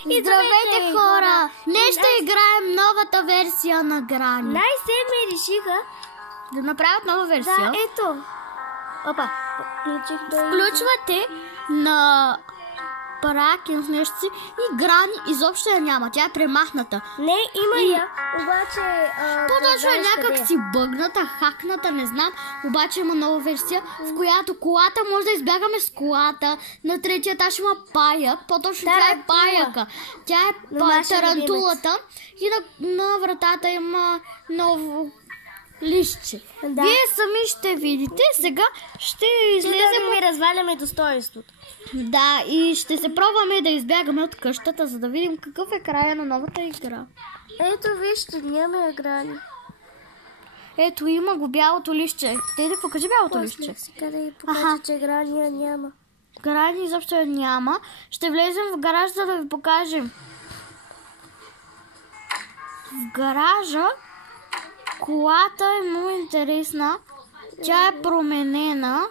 Здравейте, хора! Днес ще играем новата версия на Грани. Най-сетне решиха да направят нова версия. Да, ето. Опа, включвате на Паракинс нещо си и Грани изобщо я няма. Тя е премахната. Не, има я, обаче... По-точно е някак си бъгната, хакната, не знам. Обаче има нова версия, в която колата може да избягаме с колата. На третия етаж има паяк. По-точно тя е паяка. Тя е тарантулата. И на вратата има ново листче. Да. Вие сами ще видите. Сега ще излезем и разваляме достоинството. Да, и ще се пробваме да избягаме от къщата, за да видим какъв е края на новата игра. Ето вижте, няма Грани. Ето, има го бялото листче. Те да покажи бялото листче. Сега да ви покажа, че Грани няма. Грани изобщо я няма. Ще влезем в гараж, за да ви покажем. В гаража колата е много интересна. Тя е променена.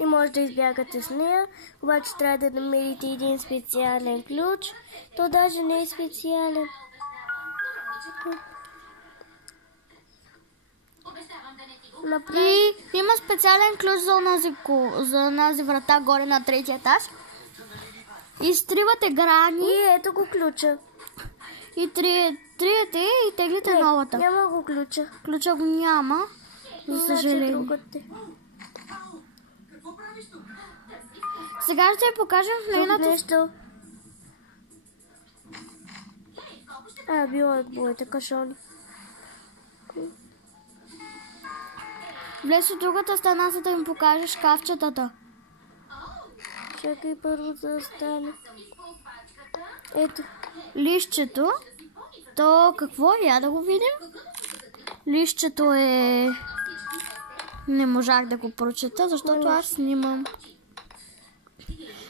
И може да избягате с нея, обаче трябва да намерите един специален ключ. То даже не е специален. И има специален ключ за онази врата горе на третия етаж. Изтривате Грани. И ето го ключа. И триете и теглите новата. Няма го ключа. Ключа го няма. За съжаление. Сега ще ви покажем в нейната... нещо. Било е твоите кашони. Влез от другата страна, за да им покажеш шкафчетата. Чакай първо да стане. Ето. Листчето. То какво е? Я да го видим. Листчето е... Не можах да го прочета, защото аз снимам.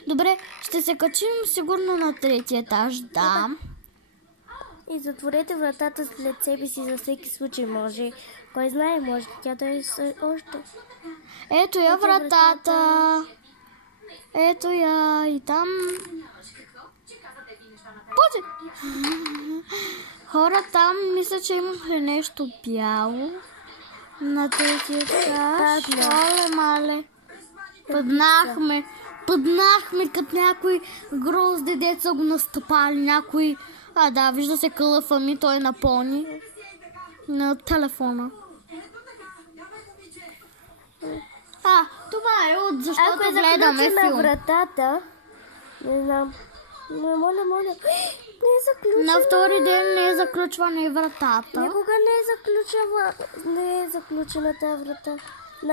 Добре, ще се качим сигурно на третия етаж, да. И затворете вратата след себе си за всеки случай, може. Кой знае, може тя да е още. Ето я вратата. Ето я и там. Пути! Хора, там мисля, че имахме нещо бяло. На третия етаж. Мале. Пъднахме като някой грозде деца го настъпали. Някой... да, вижда се кълъфа ми, той напълни на телефона. Това е от защото гледаме филм. Ако вратата, не знам. Моля. Не е заключена. На втори ден не е заключвана и вратата. Никога не е заключена тази врата.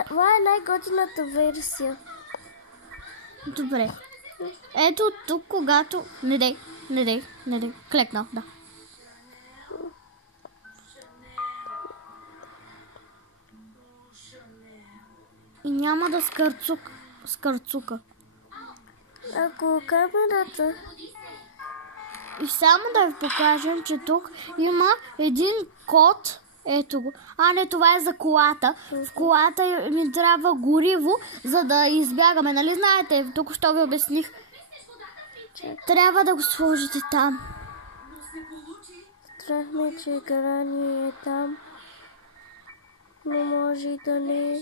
Това е най-готината версия. Добре. Ето тук, когато... Не дей. Клекна, да. И няма да скърцука. Ако камерата... И само да ви покажем, че тук има един код. Ето го. Не, това е за колата. В колата ми трябва гориво, за да избягаме. Нали знаете? Тук що ви обясних. Трябва да го сложите там. Страх ме, че Грани е там. Но може и да не е.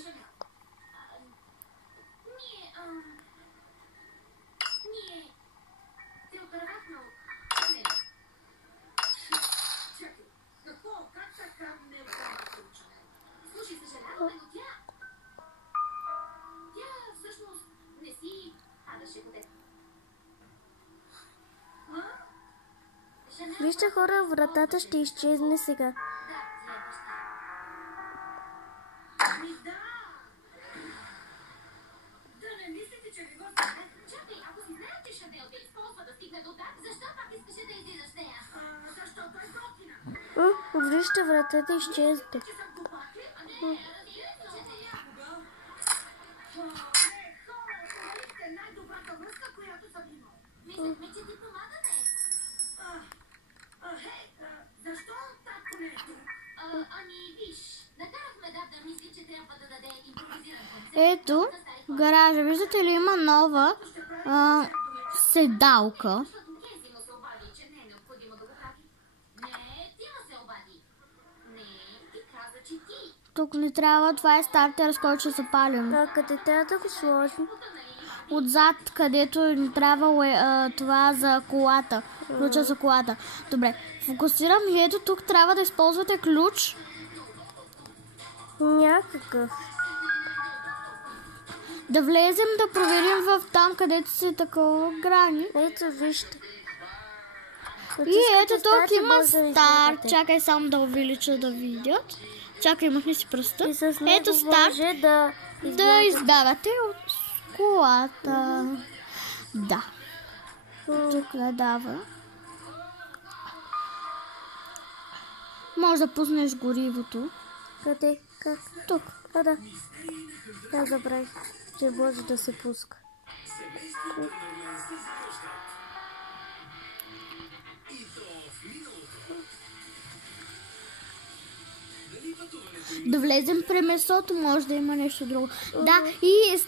Вижте, хора, вратата ще изчезне сега. Вижте, вратата изчезне. Ето, гаража. Виждате ли, има нова седалка. Тук не трябва, това е стартер, с който ще се палим. А къде трябва да го сложим? Отзад, където ни трябва това за колата. Ключа за колата. Добре, фокусирам и ето тук трябва да използвате ключ. Някакъв. Да влезем да проверим в там, където са такова грани. Ето, вижте. И ето тук има старт. Чакай само да увелича да видят. Чакай, махни си пръста. Ето старт. Да избягате от колата. Да. Тук не дава. Може да пуснеш горивото. Къде? Как? Тук. А, да. Да, забравих, че може да се пуска. Да влезем при месото, може да има нещо друго. Да, и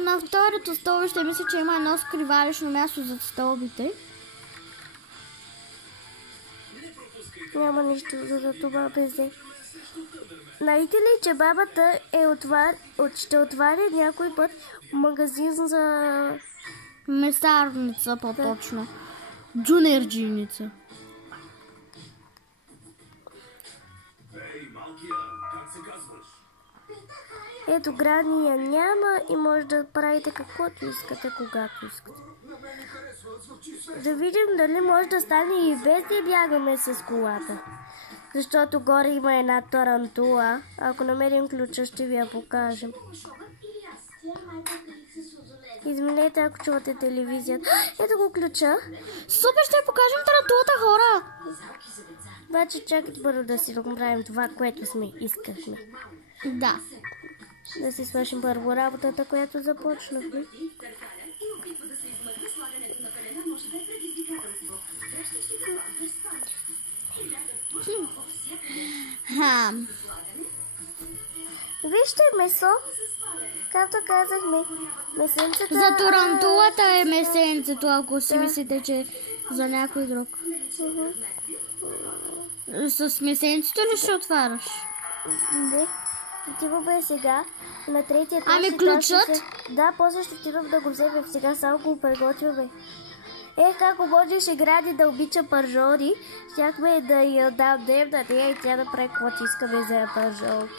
на второто столбище мисля, че има едно скривалищно място за столбите. Няма нищо за това безе. Знаете ли, че бабата ще отваря някой път магазин за... Месарница по-точно. Джунерджийница. Ето, грани я няма и може да правите каквото искате, когато искате. Да видим дали може да стане и без да бягаме с колата. Защото горе има една тарантула. Ако намерим ключа, ще ви я покажем. Изменете, ако чувате телевизията. Ето го ключа. Супер, ще покажем тарантулата, хора! Обаче чакайте първо да си направим това, което сме искахме. Да. Да си свършим първо работата, която започнахме. Вижте месо. Както казахме, месенцето... За тарантулата е месенцето, ако си мислите, че за някой друг. С месенцето ли ще отваряш? Не. Отивам бе сега. На третия етаж. Ами ключът? Да, после ще отидам да го вземем. Сега само го приготвяме. Како можеше Гради да обича пържоли, щяхме да я дадем на нея и тя да прави каквото искаме за пържолки.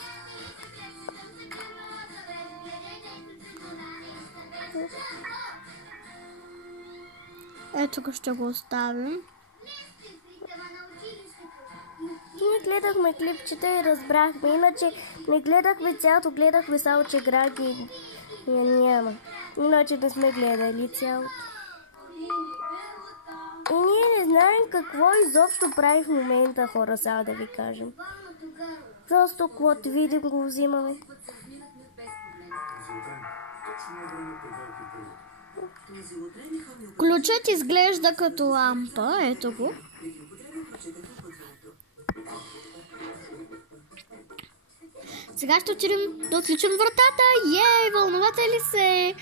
Ето го ще го оставим. Ние гледахме клипчета и разбрахме, иначе не гледахме цялото, гледахме само, че Гради я няма. Иначе не сме гледали цялото. И ние не знаем какво изобщо прави в момента, хора, сега да ви кажем. Просто когато видим, го взимаме. Ключът изглежда като лампа, ето го. Сега ще отидем да отключим вратата. Ей, вълнувате ли се?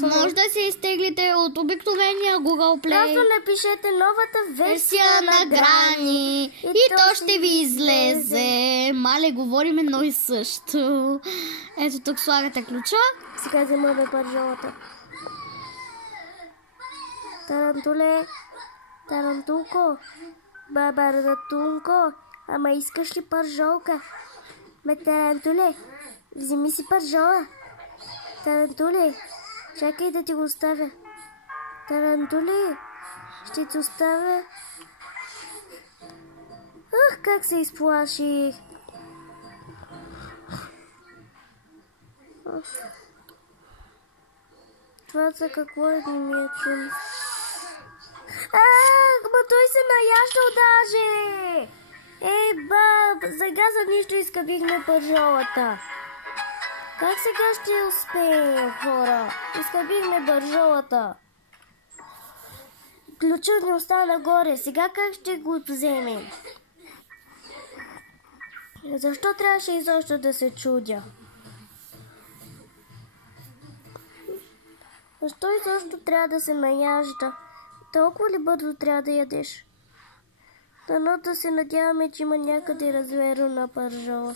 Може да се изтеглите от обикновения Google Play. Просто напишете новата версия на Грани и то ще ви излезе. Мале, говорим едно и също. Ето тук слагате ключа. Сега вземаме пържолата. Тарантуле, тарантулко, бабаратунко, ама искаш ли пържолка? Ме тарантуле, вземи си пържола. Тарантуле, чакай да ти го оставя. Тарантуле, ще ти оставя. Ах, как се изплаших. Това за какво е, не ми е чудно. Ах, ма той се наяждал даже. Ей, баб, сега за нищо изкабихме пържолата. Как сега ще успеем, хора? Изкабихме пържолата. Ключът ни остана горе. Сега как ще го вземем? Защо трябваше изобщо да се чудя? Защо изобщо трябва да се наяжда? Толкова ли бързо трябва да ядеш? Дано да се надяваме, че има някъде разверена пържола.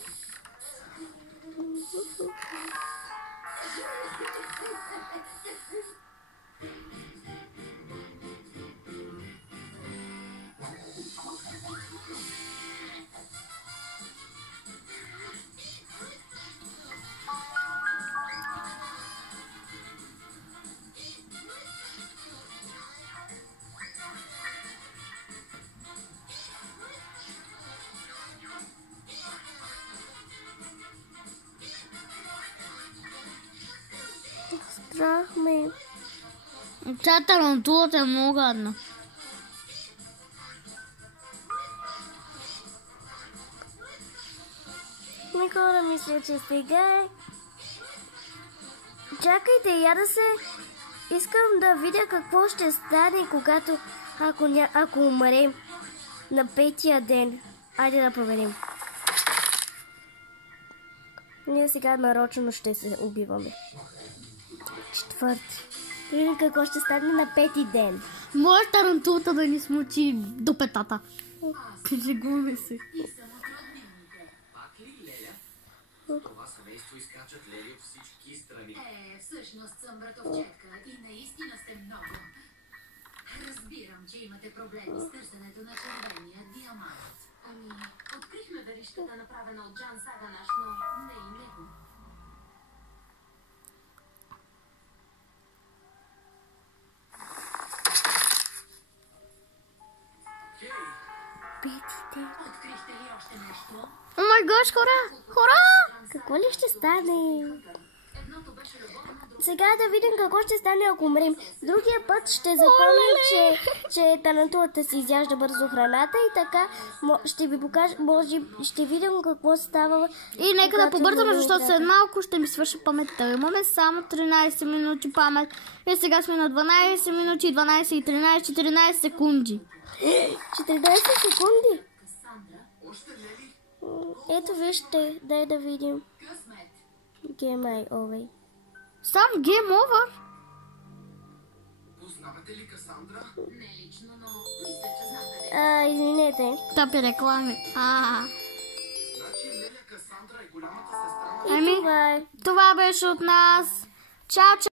Страх ме. Тя тарантулата е много гадна. Никога мисля, че сега е. Чакайте, я да се... Искам да видя какво ще стане, когато... Ако умрем на 5-тия ден. Айде да проверим. Ние сега нарочно ще се убиваме. 4. Да видим какво ще стане на 5-ти ден. Може тарантулата да ни смучи до петата. Жегуваме се. Това семейство изкачат лели от всички страни. Всъщност съм братовчетка и наистина сте много. Разбирам, че имате проблеми с търсенето на червения диамант. Ами, открихме веришката, направена от Джан Саганаш, но не и него. Открихте ли още нещо? О май гаш, хора! Хора! Какво ли ще стане? Едното беше любовно, Сега да видим какво ще стане, ако умрем. Другия път ще запомним, че тарантулата си изяжда бързо храната и така ще ви покажа, може ще видим какво става. И нека да побързаме, защото след малко ще ми свърши паметта. Имаме само 13 минути памет. И сега сме на 12 минути, 12 и 13, 14 секунди. 14 секунди? Касандра. Още лели? Ето вижте, дай да видим. Късмет. Гемай, овей. Сам гейм овър. Познавате ли Касандра? Не лично, но мисля, че знам къде. Извинете. Тъпи реклами. Значи Леля Касандра е голямата сестра на... Ами, Това е. това беше от нас. Чао, чао.